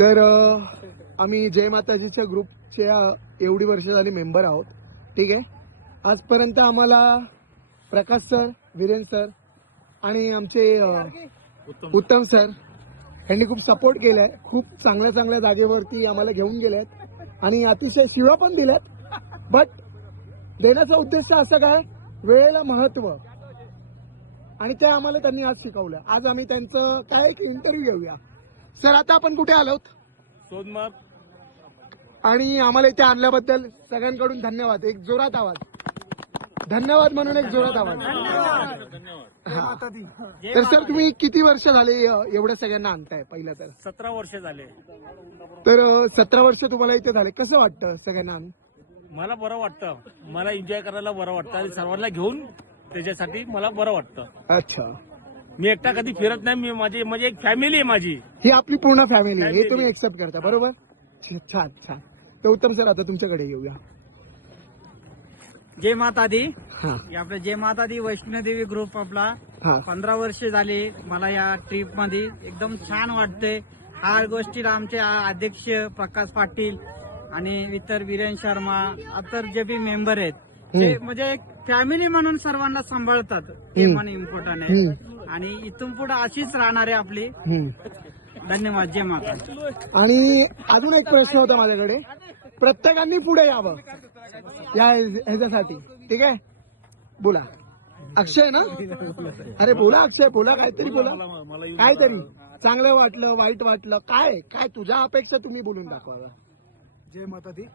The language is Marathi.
तर आम्ही जय माताजीच्या ग्रुपच्या एवढी वर्ष झाली मेंबर आहोत. ठीक आहे. आजपर्यंत आम्हाला प्रकाश सर, वीरेन सर आणि आमचे उत्तम सर यांनी खूप सपोर्ट केलाय. खूप चांगल्या चांगल्या जागेवरती आम्हाला घेऊन गेलेत आणि अतिशय शिवा पण दिल्यात. बट देण्याचा उद्देश असा काय, वेळेला महत्व, आणि ते आम्हाला त्यांनी आज शिकवलं. आज आम्ही त्यांचं काय एक इंटरव्ह्यू घेऊया. सर, आता आपण कुठे आलोत? सोनमार्ग. आणि आम्हाला इथे आणल्याबद्दल सगळ्यांकडून धन्यवाद. एक जोरात आवाज, धन्यवाद म्हणून एक जोरात आवाज. हा. तर सर, तुम्ही किती वर्ष झाले एवढ्या सगळ्यांना आणताय? पहिलं तर 17 वर्ष झाले. तर 17 वर्ष तुम्हाला इथे झाले. कसं वाटतं सगळ्यांना आणून? मला बरं वाटतं, मला एन्जॉय करायला बरं वाटतं आणि सर्वांना घेऊन त्याच्यासाठी मला बरं वाटतं. अच्छा. मी एकटा कधी फिरत नाही. मी माझी म्हणजे एक फॅमिली आहे माझी. ही आपली पूर्ण फॅमिली आहे, हे Family. तुम्ही एक्सेप्ट करता, बरोबर? छान छान. तर उत्तम सर, आता तुमच्याकडे येऊया. जय माता दी. हा आपला जय माता दी वैष्णोदेवी ग्रुप आपला हा 15 वर्ष झाली. मला या ट्रिप मध्ये एकदम छान वाटते. ह्या गोष्टीला आमचे अध्यक्ष प्रकाश पाटील आणि इतर वीरेन शर्मा इतर जे बी मेंबर आहेत ते म्हणजे एक फॅमिली म्हणून सर्वांना सांभाळतात. ते मन इम्पॉर्टंट आहे आणि इथून पुढे अशीच राहणार आहे आपली. धन्यवाद. जय माता. आणि अजून एक प्रश्न होता माझ्याकडे. प्रत्येकांनी पुढे यावं या ह्याच्यासाठी. ठीक आहे, बोला. अक्षय ना? अरे बोला अक्षय, बोला, काहीतरी बोला. काहीतरी चांगलं वाटलं, वाईट वाटलं, काय काय तुझ्या अपेक्षा तुम्ही बोलून दाखवा. जय माता दी.